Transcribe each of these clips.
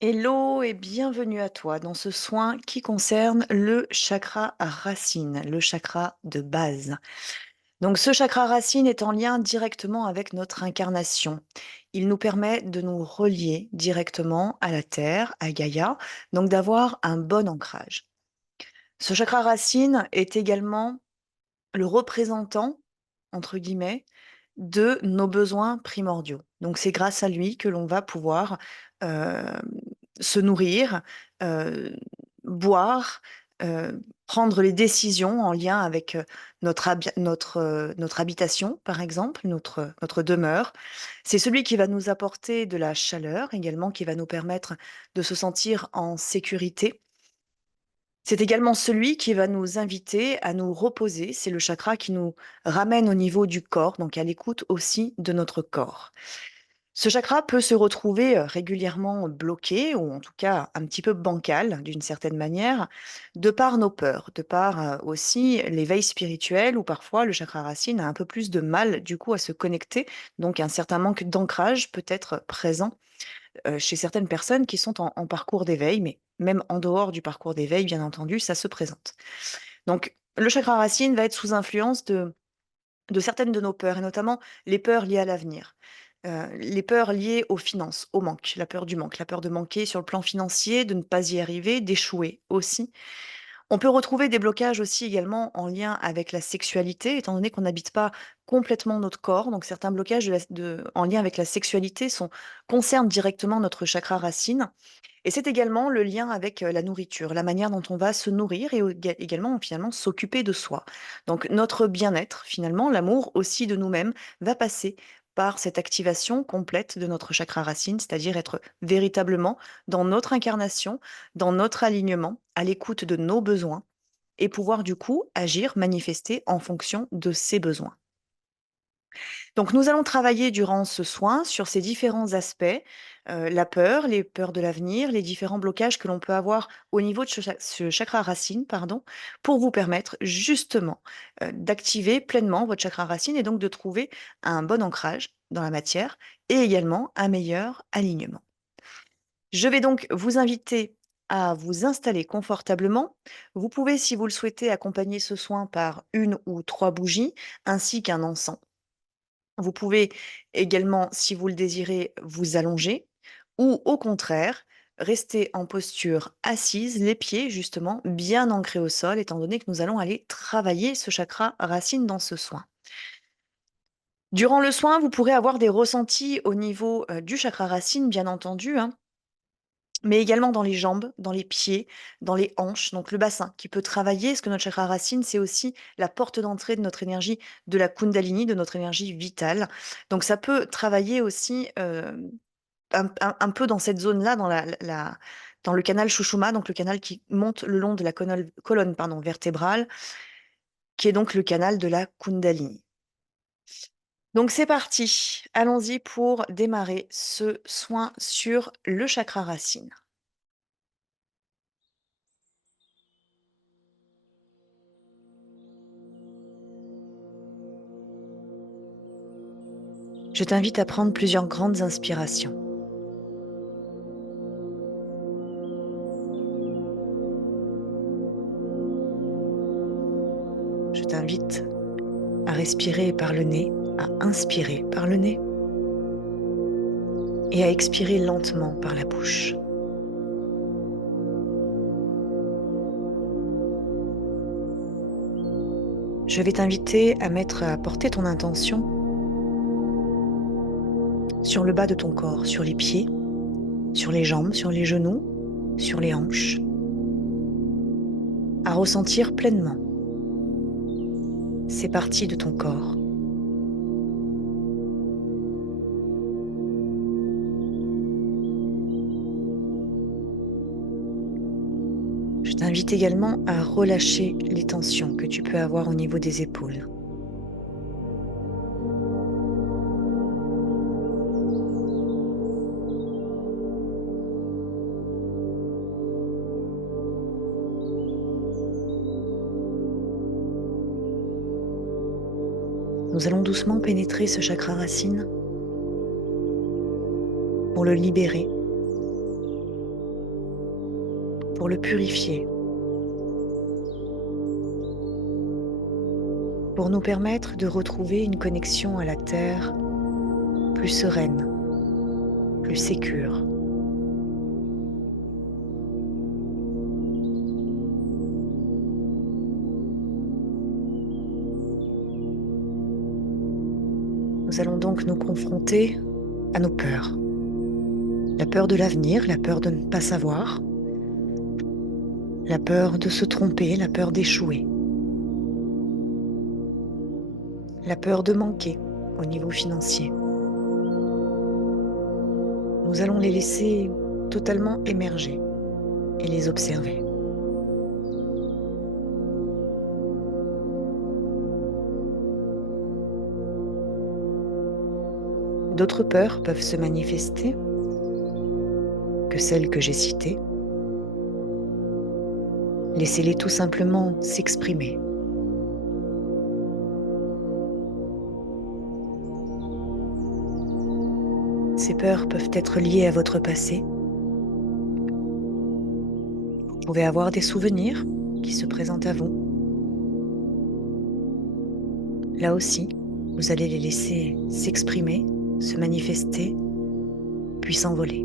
Hello et bienvenue à toi dans ce soin qui concerne le chakra racine, le chakra de base. Donc ce chakra racine est en lien directement avec notre incarnation. Il nous permet de nous relier directement à la Terre, à Gaïa, donc d'avoir un bon ancrage. Ce chakra racine est également le représentant, entre guillemets, de nos besoins primordiaux. Donc c'est grâce à lui que l'on va pouvoir, hem, se nourrir, heu, boire, prendre les décisions en lien avec, notre habitation, par exemple, notre demeure. C'est celui qui va nous apporter de la chaleur également, qui va nous permettre de se sentir en sécurité. C'est également celui qui va nous inviter à nous reposer. C'est le chakra qui nous ramène au niveau du corps, donc à l'écoute aussi de notre corps. Ce chakra peut se retrouver régulièrement bloqué ou en tout cas un petit peu bancal d'une certaine manière, de par nos peurs, de par aussi l'éveil spirituel où parfois le chakra racine a un peu plus de mal du coup à se connecter, donc un certain manque d'ancrage peut être présent chez certaines personnes qui sont en parcours d'éveil, mais même en dehors du parcours d'éveil, bien entendu, ça se présente. Donc, le chakra racine va être sous influence de certaines de nos peurs et notamment les peurs liées à l'avenir. Les peurs liées aux finances, au manque, la peur du manque, la peur de manquer sur le plan financier, de ne pas y arriver, d'échouer aussi. On peut retrouver des blocages aussi également en lien avec la sexualité, étant donné qu'on n'habite pas complètement notre corps. Donc certains blocages en lien avec la sexualité concernent directement notre chakra racine. Et c'est également le lien avec la nourriture, la manière dont on va se nourrir et également finalement s'occuper de soi. Donc notre bien-être, finalement, l'amour aussi de nous-mêmes, va passer par cette activation complète de notre chakra racine, c'est-à-dire être véritablement dans notre incarnation, dans notre alignement, à l'écoute de nos besoins et pouvoir du coup agir, manifester en fonction de ces besoins. Donc nous allons travailler durant ce soin sur ces différents aspects, la peur, les peurs de l'avenir, les différents blocages que l'on peut avoir au niveau de ce chakra racine, pardon, pour vous permettre justement, d'activer pleinement votre chakra racine et donc de trouver un bon ancrage dans la matière et également un meilleur alignement. Je vais donc vous inviter à vous installer confortablement. Vous pouvez, si vous le souhaitez, accompagner ce soin par une ou 3 bougies ainsi qu'un encens. Vous pouvez également, si vous le désirez, vous allonger ou au contraire, rester en posture assise, les pieds justement bien ancrés au sol, étant donné que nous allons aller travailler ce chakra racine dans ce soin. Durant le soin, vous pourrez avoir des ressentis au niveau du chakra racine, bien entendu, hein, mais également dans les jambes, dans les pieds, dans les hanches, donc le bassin qui peut travailler. Parce que notre chakra racine, c'est aussi la porte d'entrée de notre énergie, de la Kundalini, de notre énergie vitale. Donc ça peut travailler aussi un peu dans cette zone-là, dans le canal Shushuma, donc le canal qui monte le long de la colonne pardon, vertébrale, qui est donc le canal de la Kundalini. Donc c'est parti, allons-y pour démarrer ce soin sur le chakra racine. Je t'invite à prendre plusieurs grandes inspirations. Je t'invite à respirer par le nez, à inspirer par le nez et à expirer lentement par la bouche. Je vais t'inviter à porter ton intention sur le bas de ton corps, sur les pieds, sur les jambes, sur les genoux, sur les hanches, à ressentir pleinement ces parties de ton corps. Je t'invite également à relâcher les tensions que tu peux avoir au niveau des épaules. Nous allons doucement pénétrer ce chakra racine pour le libérer pour le purifier, pour nous permettre de retrouver une connexion à la Terre plus sereine, plus sécure. Nous allons donc nous confronter à nos peurs. La peur de l'avenir, la peur de ne pas savoir, la peur de se tromper, la peur d'échouer, la peur de manquer au niveau financier. Nous allons les laisser totalement émerger et les observer. D'autres peurs peuvent se manifester que celles que j'ai citées. Laissez-les tout simplement s'exprimer. Ces peurs peuvent être liées à votre passé. Vous pouvez avoir des souvenirs qui se présentent à vous. Là aussi, vous allez les laisser s'exprimer, se manifester, puis s'envoler.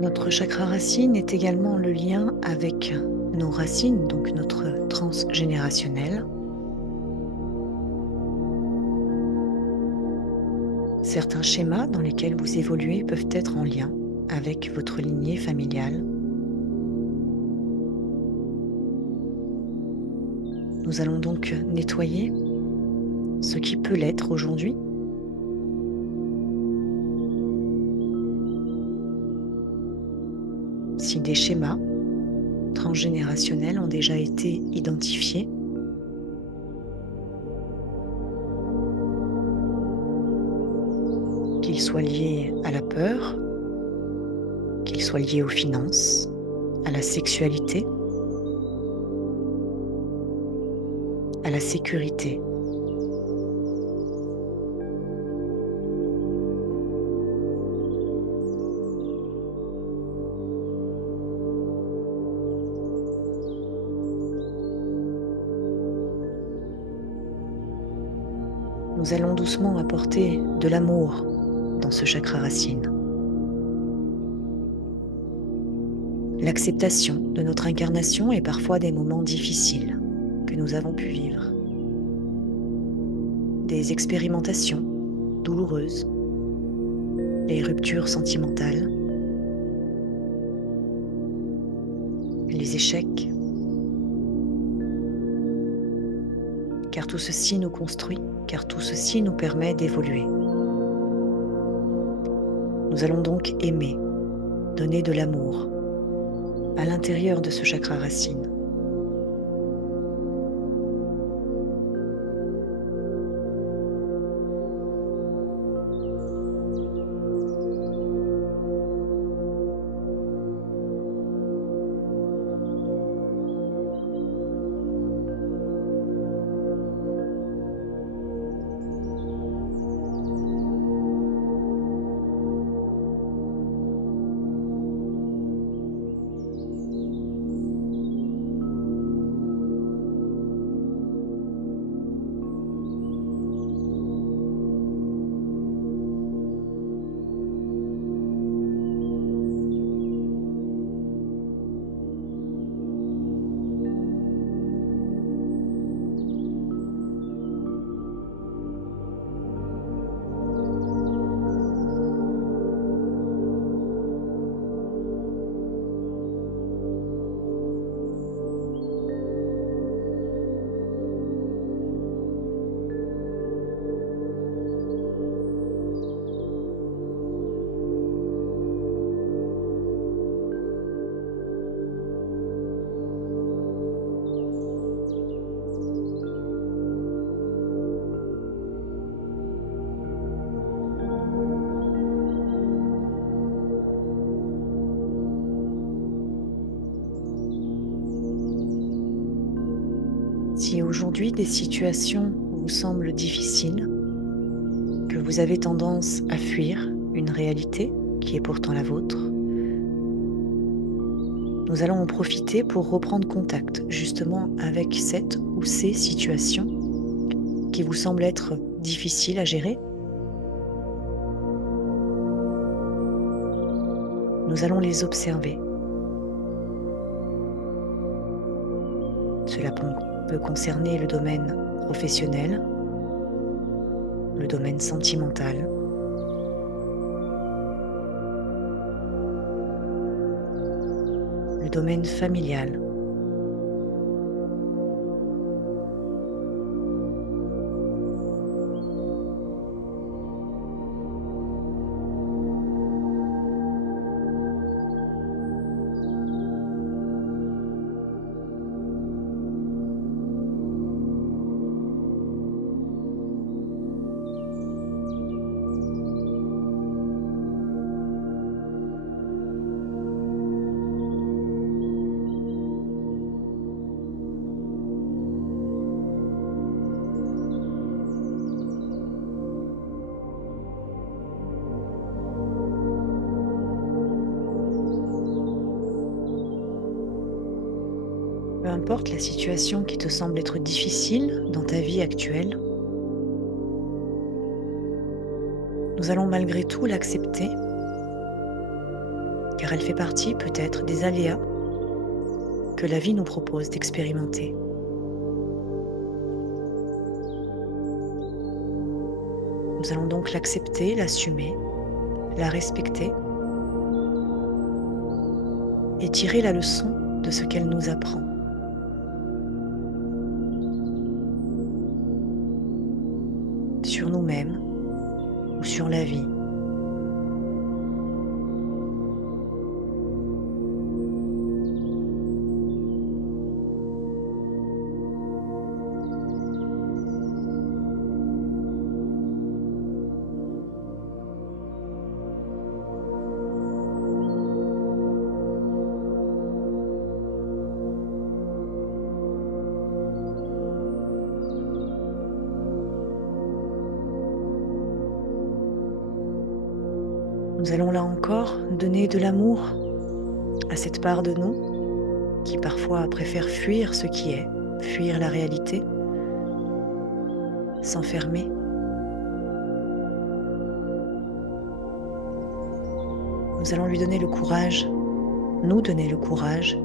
Notre chakra racine est également le lien avec nos racines, donc notre transgénérationnel. Certains schémas dans lesquels vous évoluez peuvent être en lien avec votre lignée familiale. Nous allons donc nettoyer ce qui peut l'être aujourd'hui. Si des schémas transgénérationnels ont déjà été identifiés, qu'ils soient liés à la peur, qu'ils soient liés aux finances, à la sexualité, à la sécurité. Nous allons doucement apporter de l'amour dans ce chakra racine. L'acceptation de notre incarnation et parfois des moments difficiles que nous avons pu vivre. Des expérimentations douloureuses, les ruptures sentimentales, les échecs, car tout ceci nous construit, car tout ceci nous permet d'évoluer. Nous allons donc aimer, donner de l'amour à l'intérieur de ce chakra racine. Si aujourd'hui des situations vous semblent difficiles, que vous avez tendance à fuir une réalité qui est pourtant la vôtre, nous allons en profiter pour reprendre contact justement avec cette ou ces situations qui vous semblent être difficiles à gérer. Nous allons les observer. Cela peut concerner le domaine professionnel, le domaine sentimental, le domaine familial. Peu importe la situation qui te semble être difficile dans ta vie actuelle, nous allons malgré tout l'accepter, car elle fait partie peut-être des aléas que la vie nous propose d'expérimenter. Nous allons donc l'accepter, l'assumer, la respecter et tirer la leçon de ce qu'elle nous apprend. Sur nous-mêmes ou sur la vie. Nous allons là encore donner de l'amour à cette part de nous qui parfois préfère fuir ce qui est, fuir la réalité, s'enfermer. Nous allons lui donner le courage, nous donner le courage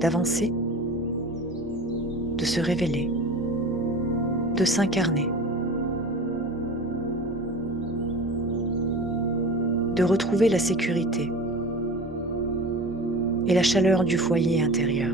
d'avancer, de se révéler, de s'incarner, de retrouver la sécurité et la chaleur du foyer intérieur.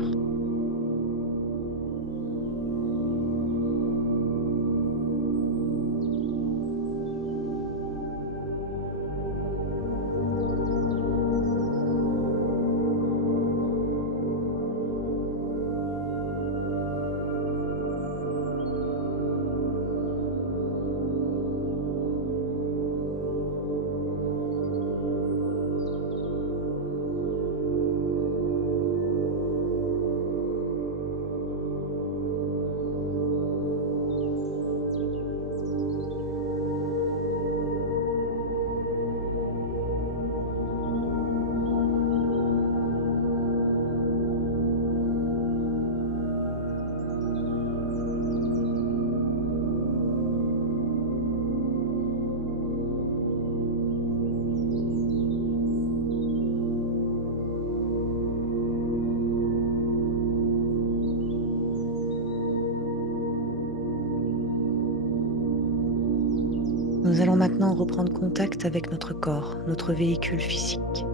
Nous allons maintenant reprendre contact avec notre corps, notre véhicule physique.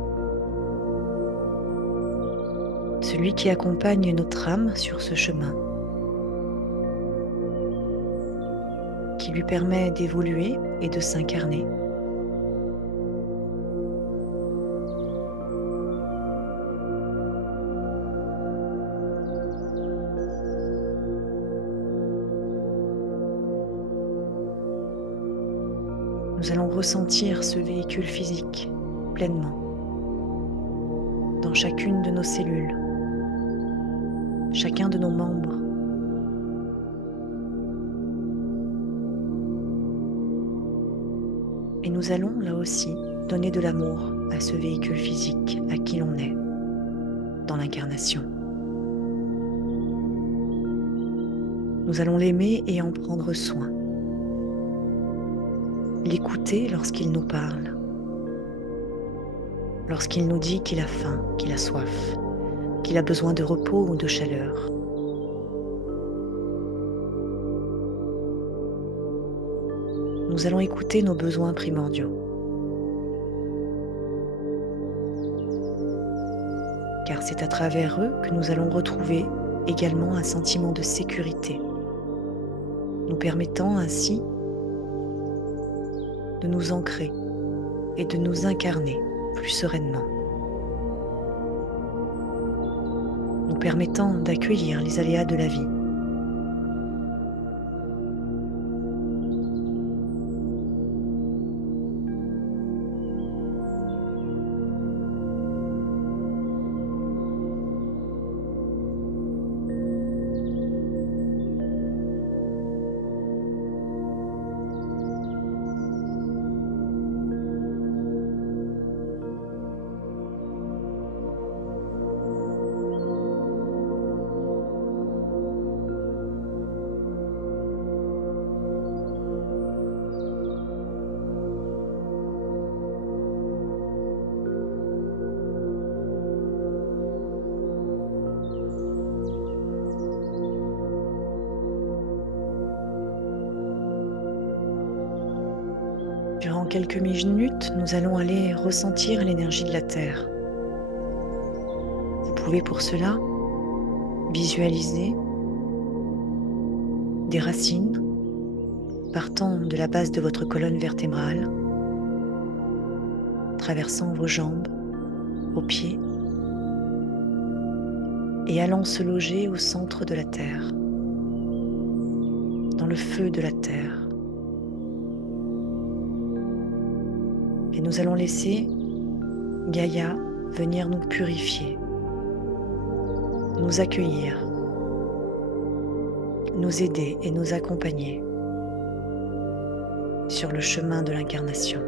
Celui qui accompagne notre âme sur ce chemin, qui lui permet d'évoluer et de s'incarner. Nous allons ressentir ce véhicule physique pleinement dans chacune de nos cellules, chacun de nos membres. Et nous allons, là aussi, donner de l'amour à ce véhicule physique à qui l'on est dans l'incarnation. Nous allons l'aimer et en prendre soin. L'écouter lorsqu'il nous parle, lorsqu'il nous dit qu'il a faim, qu'il a soif, qu'il a besoin de repos ou de chaleur. Nous allons écouter nos besoins primordiaux, car c'est à travers eux que nous allons retrouver également un sentiment de sécurité, nous permettant ainsi de nous ancrer et de nous incarner plus sereinement, nous permettant d'accueillir les aléas de la vie. Durant quelques minutes, nous allons aller ressentir l'énergie de la Terre. Vous pouvez pour cela visualiser des racines partant de la base de votre colonne vertébrale, traversant vos jambes, vos pieds et allant se loger au centre de la Terre, dans le feu de la Terre. Et nous allons laisser Gaïa venir nous purifier, nous accueillir, nous aider et nous accompagner sur le chemin de l'incarnation.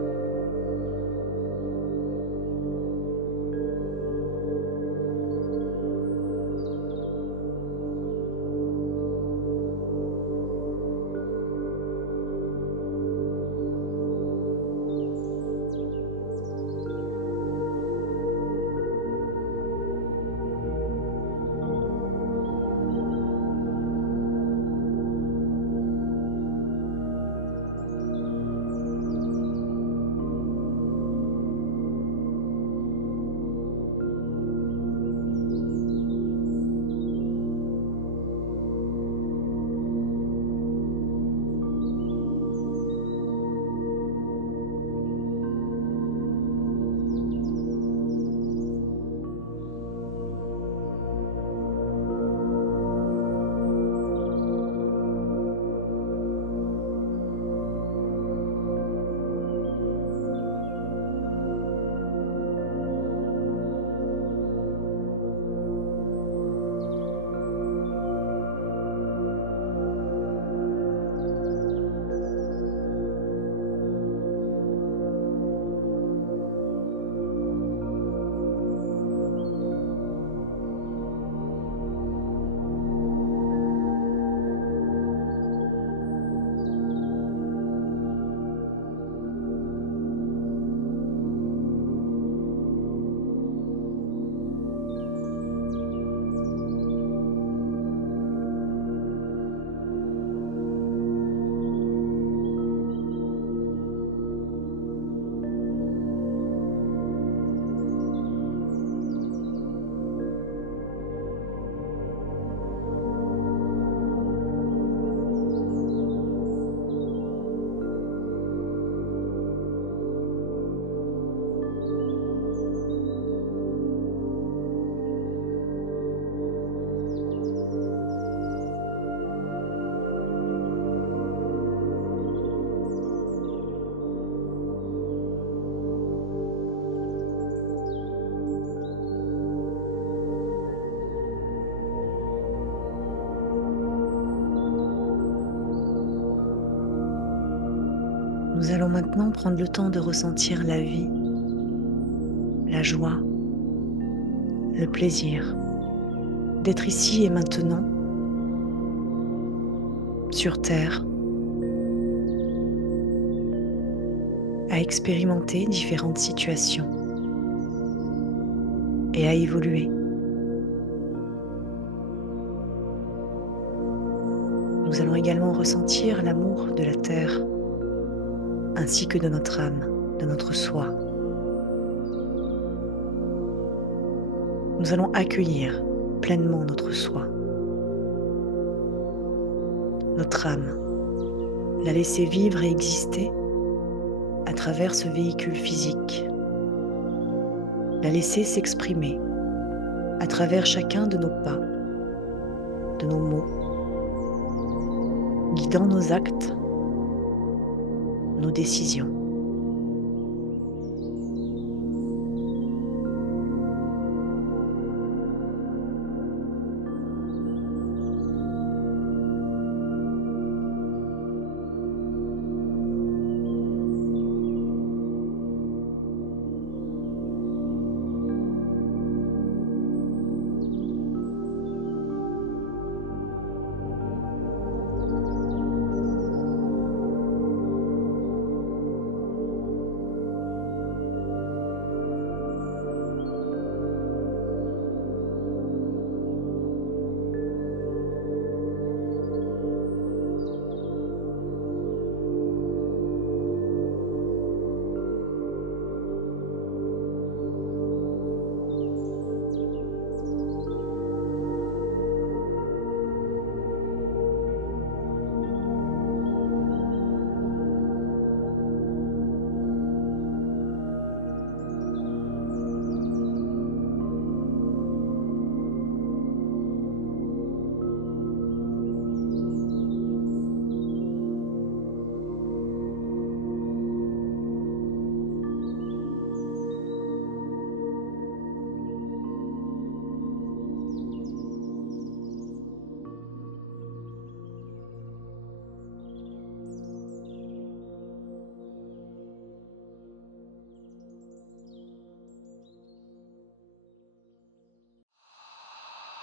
Nous allons maintenant prendre le temps de ressentir la vie, la joie, le plaisir d'être ici et maintenant, sur Terre, à expérimenter différentes situations et à évoluer. Nous allons également ressentir l'amour de la Terre, ainsi que de notre âme, de notre soi. Nous allons accueillir pleinement notre soi, notre âme, la laisser vivre et exister à travers ce véhicule physique, la laisser s'exprimer à travers chacun de nos pas, de nos mots, guidant nos actes, nos décisions.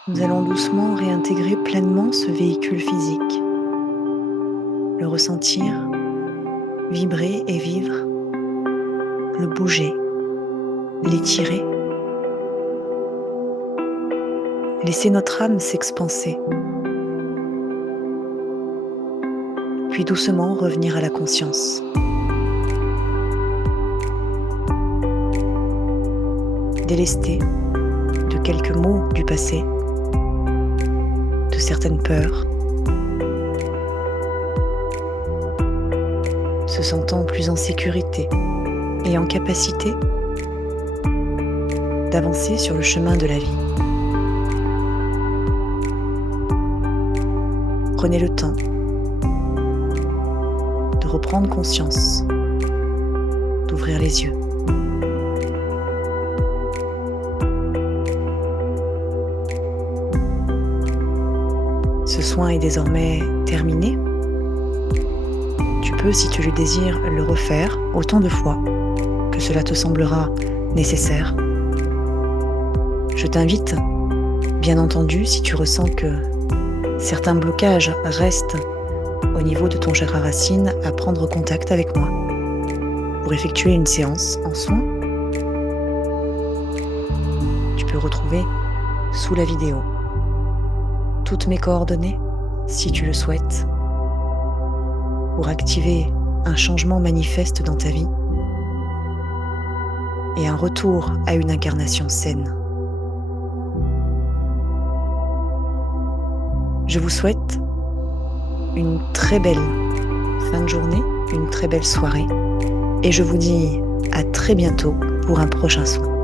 Nous allons doucement réintégrer pleinement ce véhicule physique, le ressentir, vibrer et vivre, le bouger, l'étirer, laisser notre âme s'expanser, puis doucement revenir à la conscience. Délesté de quelques mots du passé, de certaines peurs, se sentant plus en sécurité et en capacité d'avancer sur le chemin de la vie. Prenez le temps de reprendre conscience, d'ouvrir les yeux. Ce soin est désormais terminé. Tu peux, si tu le désires, le refaire autant de fois que cela te semblera nécessaire. Je t'invite, bien entendu, si tu ressens que certains blocages restent au niveau de ton chakra racine, à prendre contact avec moi pour effectuer une séance en soins. Tu peux retrouver sous la vidéo toutes mes coordonnées, si tu le souhaites, pour activer un changement manifeste dans ta vie et un retour à une incarnation saine. Je vous souhaite une très belle fin de journée, une très belle soirée, et je vous dis à très bientôt pour un prochain soin.